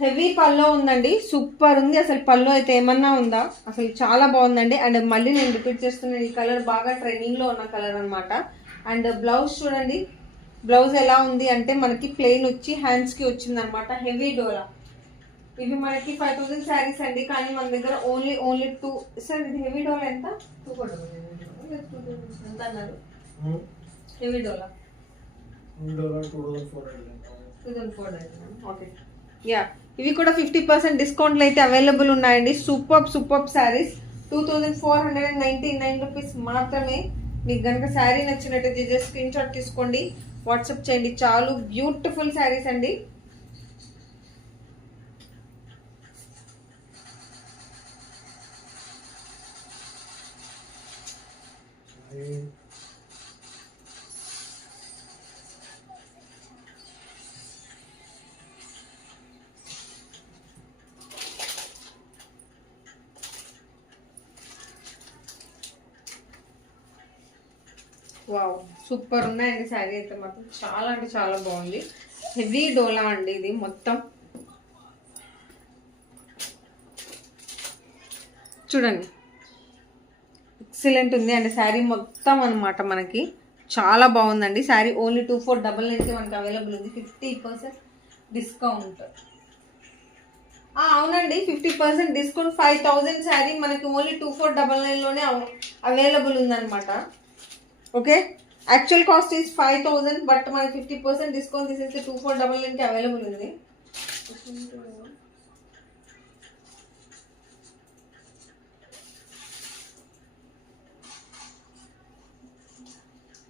Heavy పల్లో ఉందండి, super ఉంది అసలు. పల్లో అయితే ఏమన్నా ఉందా, అసలు చాలా బాగుందండి. అండ్ మళ్ళీ నేను రిపీట్ చేస్తున్నాను, ఈ కలర్ బాగా ట్రెండింగ్లో ఉన్న కలర్ అనమాట. అండ్ బ్లౌజ్ చూడండి, బ్లౌజ్ ఎలా ఉంది అంటే మనకి ప్లెయిన్ వచ్చి హ్యాండ్స్కి వచ్చింది అనమాట. హెవీ డోలా. ఇవి మనకి 5000 శారీస్ అండి, కానీ మన దగ్గర ఓన్లీ 2. సార్ ఇది హెవీ డోలా ఎంత? 2 ఎంత అన్నారు? హెవీ డోలా 2400. Okay, yeah. ఇవి కూడా 50% డిస్కౌంట్లు అయితే అవైలబుల్ ఉన్నాయండి. సూపర్ శారీస్. 2499 రూపీస్ మాత్రమే. మీకు కనుక శారీ నచ్చినట్టయితే జస్ట్ స్క్రీన్ షాట్ తీసుకోండి, వాట్సాప్ చేయండి చాలు. బ్యూటిఫుల్ శారీస్ అండి. వావ్, సూపర్ ఉన్నాయండి శారీ అయితే మాత్రం. చాలా అంటే చాలా బాగుంది. హెవీ డోలా అండి ఇది మొత్తం. చూడండి, ఎక్సలెంట్ ఉంది అండి శారీ మొత్తం అనమాట. మనకి చాలా బాగుందండి శారీ. ఓన్లీ 2499కి మనకి అవైలబుల్ ఉంది. 50% డిస్కౌంట్. అవునండి, 50% డిస్కౌంట్. 5000 శారీ మనకి ఓన్లీ 2499లోనే అవైలబుల్ ఉందన్నమాట. Okay, actual cost is 5000, but మనకి 50% డిస్కౌంట్ తీసేస్తే 2499కి అవైలబుల్ ఉంది.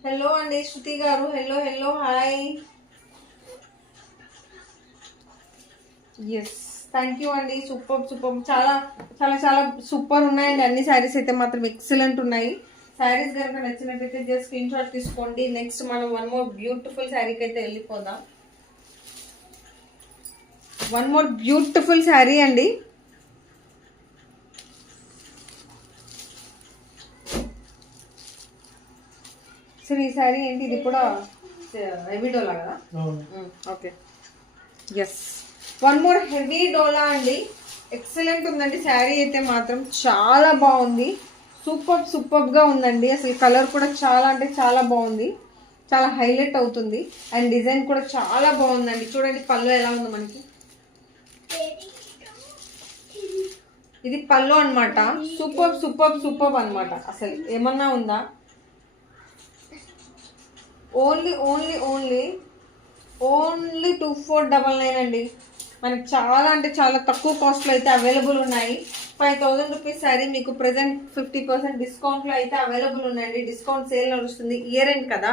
హలో అండి శృతి గారు, hello hi. Yes, thank you అండి. సూపర్ చాలా చాలా చాలా సూపర్ ఉన్నాయండి అన్ని శారీస్ అయితే మాత్రం. ఎక్సలెంట్ ఉన్నాయి. శారీస్ కనుక నచ్చినట్టయితే జస్ట్ స్క్రీన్ షాట్ తీసుకోండి. నెక్స్ట్ మనం వన్ మోర్ బ్యూటిఫుల్ శారీకి అయితే వెళ్ళిపోదాం. వన్ మోర్ బ్యూటిఫుల్ శారీ అండి. సరే, ఈ శారీ ఏంటి? ఇది కూడా హెవీ డోలా కదా? Okay, yes. One more heavy డోలా అండి. ఎక్సలెంట్ ఉందండి శారీ అయితే మాత్రం. చాలా బాగుంది. సూపర్గా ఉందండి. అసలు కలర్ కూడా చాలా అంటే చాలా బాగుంది. చాలా హైలైట్ అవుతుంది. అండ్ డిజైన్ కూడా చాలా బాగుందండి. చూడండి పళ్ళు ఎలా ఉంది మనకి. ఇది పళ్ళు అనమాట. సూపర్ అనమాట. అసలు ఏమన్నా ఉందా? ఓన్లీ 2499 అండి. మనకి చాలా అంటే చాలా తక్కువ కాస్ట్లో అయితే అవైలబుల్ ఉన్నాయి. 5000 రూపీస్ శారీ మీకు ప్రెసెంట్ 50% డిస్కౌంట్లో అయితే అవైలబుల్ ఉన్నాయండి. డిస్కౌంట్ సేల్ నడుస్తుంది, ఇయర్ ఎండ్ కదా.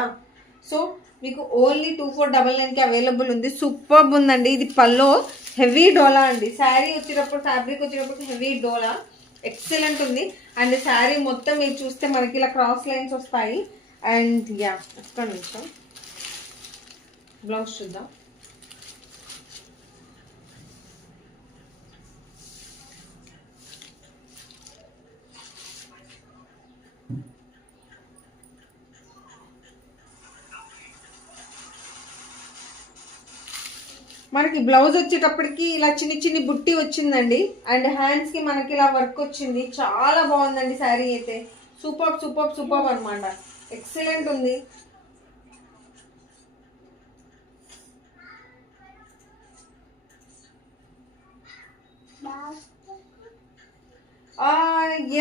సో మీకు ఓన్లీ 2499కి అవైలబుల్ ఉంది. సూపర్ ఉందండి. ఇది పల్లో హెవీ డోలా అండి. శారీ వచ్చేటప్పుడు, ఫ్యాబ్రిక్ వచ్చేటప్పుడు హెవీ డోలా. ఎక్సలెంట్ ఉంది. అండ్ శారీ మొత్తం మీరు చూస్తే మనకి ఇలా క్రాస్ లైన్స్ వస్తాయి. అండ్ యా, ఒక్క నిమిషం బ్లౌజ్ చూద్దాం. మనకి బ్లౌజ్ వచ్చేటప్పటికి ఇలా చిన్ని బుట్టి వచ్చిందండి. అండ్ హ్యాండ్స్కి మనకి ఇలా వర్క్ వచ్చింది. చాలా బాగుందండి శారీ అయితే. సూపర్ అనమాట. ఎక్సలెంట్ ఉంది.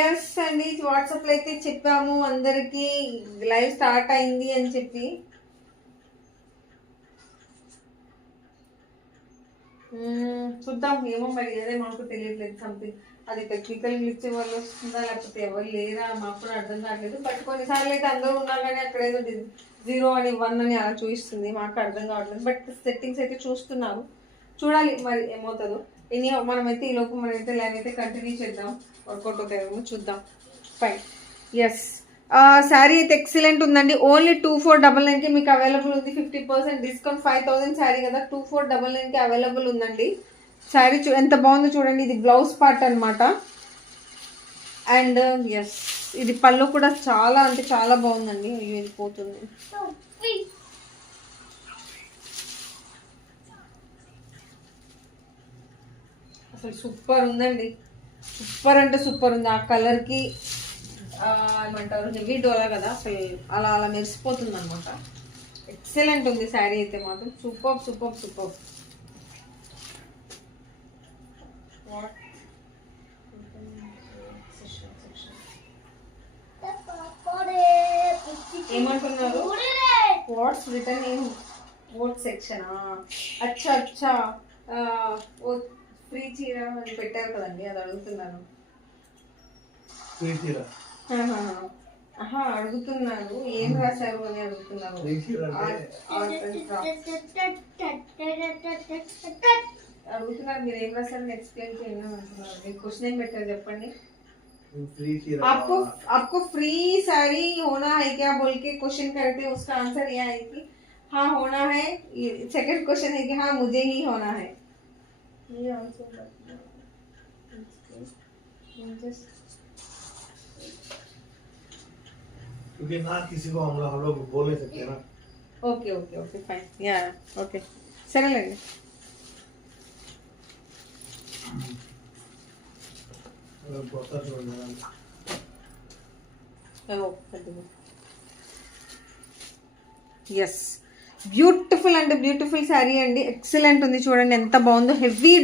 ఎస్ అండి, వాట్సాప్లో అయితే చెప్పాము అందరికి లైవ్ స్టార్ట్ అయింది అని చెప్పి. చూద్దాం, ఏమో మరి, అదే మాకు తెలియట్లేదు. సంథింగ్ అది టెక్నికల్ గ్లిచ్ వల్ల వస్తుందా, లేకపోతే ఎవరు లేరా, మాకు కూడా అర్థం కావట్లేదు. బట్ కొన్నిసార్లు అయితే అందరూ ఉన్నా కానీ అక్కడ ఏదో 0 అని 1 అని అలా చూపిస్తుంది. మాకు అర్థం కావట్లేదు. బట్ సెట్టింగ్స్ అయితే చూస్తున్నారు. చూడాలి మరి ఏమవుతుందో. మనమైతే ఈలోపు మనమైతే లైవ్ అయితే కంటిన్యూ చేద్దాం. వర్కౌట్ అవుతాయేమో చూద్దాం. ఫైన్. ఎస్, శారీ అయితే ఎక్సలెంట్ ఉందండి. ఓన్లీ 2499కి మీకు అవైలబుల్ ఉంది. 50% డిస్కౌంట్. 5000 శారీ కదా, 2499కి అవైలబుల్ ఉందండి. శారీ ఎంత బాగుందో చూడండి. ఇది బ్లౌజ్ పార్ట్ అనమాట. అండ్ ఎస్, ఇది పళ్ళు కూడా చాలా అంటే చాలా బాగుందండి. అయ్యో, ఇది పోతుంది. అసలు సూపర్ ఉందండి, సూపర్ అంటే సూపర్ ఉంది. ఆ కలర్కి ఏమంటారు హెవీ డోలా కదా, అసలు అలా అలా మెరిసిపోతుంది అనమాట. ఎక్సలెంట్ ఉంది శారీ అయితే మాత్రం, సూపర్ సూపర్ సూపర్. ఏమంటున్నారు what's return in vote section? అచ్చా అచ్చా, ఫ్రీ చీర అని పెట్టారు కదండి, అది అడుగుతున్నాను. అడుగుతున్నాను ఏం రాశారు అని అడుగుతున్నాను. అడుగుతున్నారు మీరు ఏం రాశారని ఎక్స్ప్లెయిన్ చేయండి అంటున్నారు. మీరు క్వశ్చన్ ఏం పెట్టారు చెప్పండి. आपको फ्री साड़ी होना है क्या बोल के क्वेश्चन करते, उसका आंसर यह है कि हाँ होना है. सेकंड क्वेश्चन है कि हाँ मुझे ही होना है. ये आंसर क्योंकि ना किसी को हम लोग बोल नहीं सकते ना. ओके ओके ओके फाइन या ओके సరేలేండి. ఎస్ బ్యూటిఫుల్ అండి, బ్యూటిఫుల్ శారీ అండి, ఎక్సలెంట్ ఉంది. చూడండి ఎంత బాగుందో. Heavy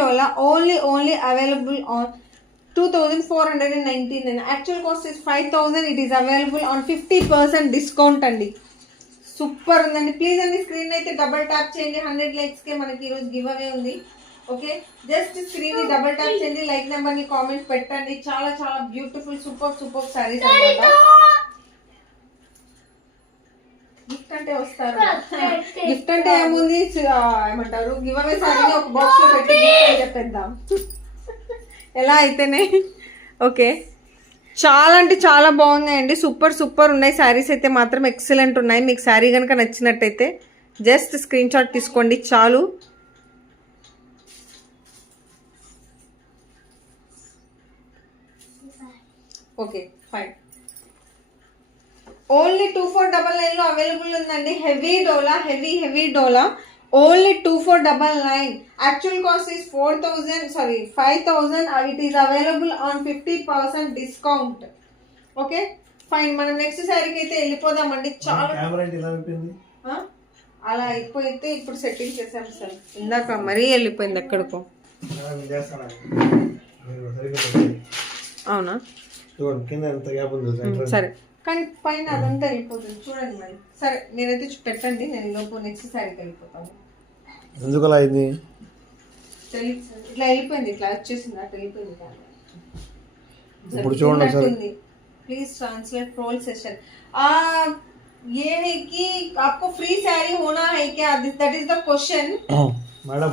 dola only available on 2499. Actual cost is 5000. It is available on 50% discount అండి. సూపర్ ఉందండి. ప్లీజ్ అండి స్క్రీన్ అయితే డబల్ ట్యాప్ చేయండి. 100 లైక్స్కే మనకి ఈరోజు గివ్ అవే ఉంది. ఓకే, జస్ట్ స్క్రీన్ ని డబల్ ట్యాప్ చేయండి, లైక్ నెంబర్ ని కామెంట్ పెట్టండి. చాలా చాలా బ్యూటిఫుల్ సూపర్ సారీస్ అన్నమాట. గిఫ్ట్ అంటే వస్తారు, గిఫ్ట్ అంటే ఏముంది, ఏమంటారు గివ్ అవే సారీని ఒక బాక్స్ లో పెట్టి గిఫ్ట్ అని చెప్పేద్దాం ఎలా అయితేనే. ఓకే, చాలా అంటే చాలా బాగున్నాయండి, సూపర్ ఉన్నాయి శారీస్ అయితే మాత్రం, ఎక్సలెంట్ ఉన్నాయి. మీకు శారీ కనుక నచ్చినట్టయితే జస్ట్ స్క్రీన్ షాట్ తీసుకోండి చాలు. Okay fine. ఓన్లీ 2499 లో అవైలబుల్ ఉందండి. Heavy dola only 2499. Actual cost is 5000. It is available on 50% discount. Okay fine, మనం నెక్స్ట్ శారీకి అయితే వెళ్ళిపోదామండి. చాలా అలా అయిపోయితే ఇప్పుడు సెట్టింగ్ చేసాం సార్, ఇందాక మరీ వెళ్ళిపోయింది ఎక్కడికో. అవునా సరే, కానీ పైన అదంతా వెళ్ళిపోతుంది చూడండి మరి. సరే మీరైతే పెట్టండి, నేను లోపు నెక్స్ట్ శారీకి వెళ్ళిపోతాను. ఎందుకు అలా అయింది? ఇట్లా వెళ్ళిపోయింది, ఇట్లా వచ్చేసింది, అట్లా వెళ్ళిపోయింది. ఇప్పుడు చూడండి, प्लीज ट्रांसलेट प्रोल सेशन. ये है कि आपको फ्री साड़ी होना है क्या, that is the question. Madam